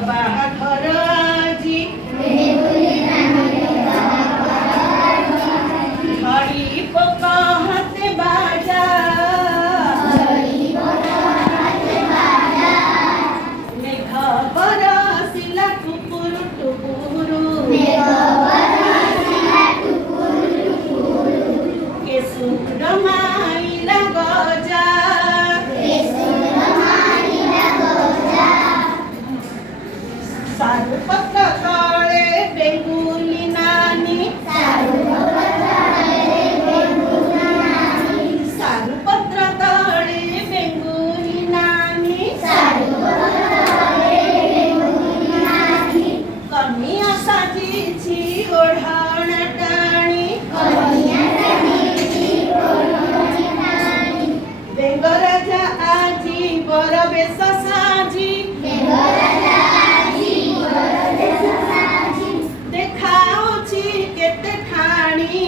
ବାହାଘର ଆଜି ଝଡ଼ି ପକା ହାତେ ବାଜା ମେଘ ବରସିଲା ଟୁପୁରୁ ଟୁପୁରୁ କେଶୁର ମାଇଲା ଗଜା ସାରୁ ପତ୍ର ତଳେ ବେଙ୍ଗୁଲି ନାନୀ ସାରୁ ପତ୍ର ତଳେ ବେଙ୍ଗୁଲି ନାନୀ କନିଆ ସାଜିଛି ଓଢ଼ଣା ଟାଣି ବେଙ୍ଗରାଜା ଆଜି ବର ବେଶ ସାଜି ଦେଖାଉଛି କେତେ ଠାଣି